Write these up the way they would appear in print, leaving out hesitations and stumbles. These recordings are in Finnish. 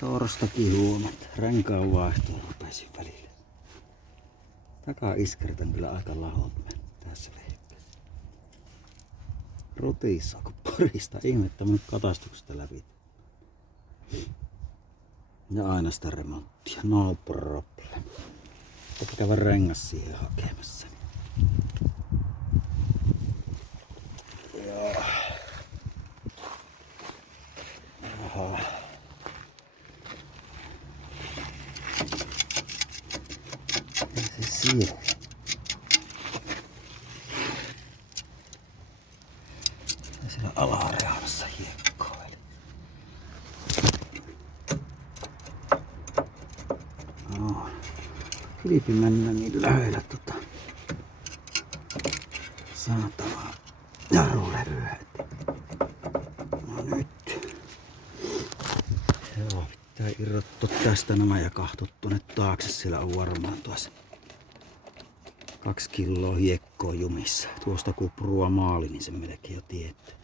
Torstakin huomat. Renkaan vaihtoa rupesin välillä. Takaiskerit on kyllä aika lahot tässä vehkeessä. Rutissa kun porista. Ihmettä mun katastuksesta läpi. Ja aina sitä remonttia. No problem. Pitää käydä rengas siihen hakemassa. Joo. Aha. Ja se siellä. Ja siellä alareunassa hiekkoa. No. Kilpi mennä niin lähellä saatavaa jarulevyä. No nyt. Joo, pitää irrottaa tästä nämä ja kahtot tuonne taakse. Siellä on varmaan tuossa 2 kiloa hiekkoa jumissa. Tuosta kun prua maali, niin se melkein jo tietää.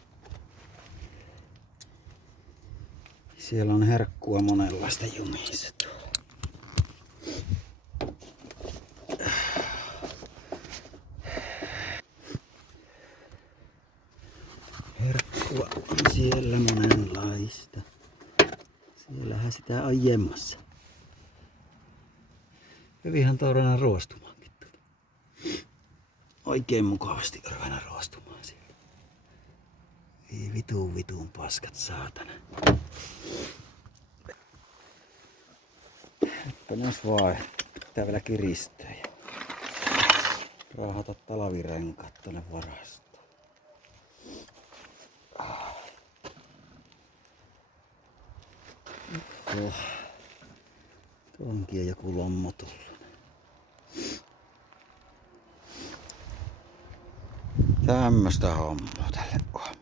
Siellä on herkkua monenlaista jumissa. Herkkua on siellä monenlaista. Siellähän sitä on jemmassa. Hyvinhän ruvennaan ruostumaankin. Oikein mukavasti ruvennaan ruostumaan siellä. Ei vitun paskat saatana. Nyt vaan. Pitää vielä kiristää ja raahata talvirenkaat tonne varastoon. Tuonkin on joku lommo tullut. Tämmöstä hommaa tälle on.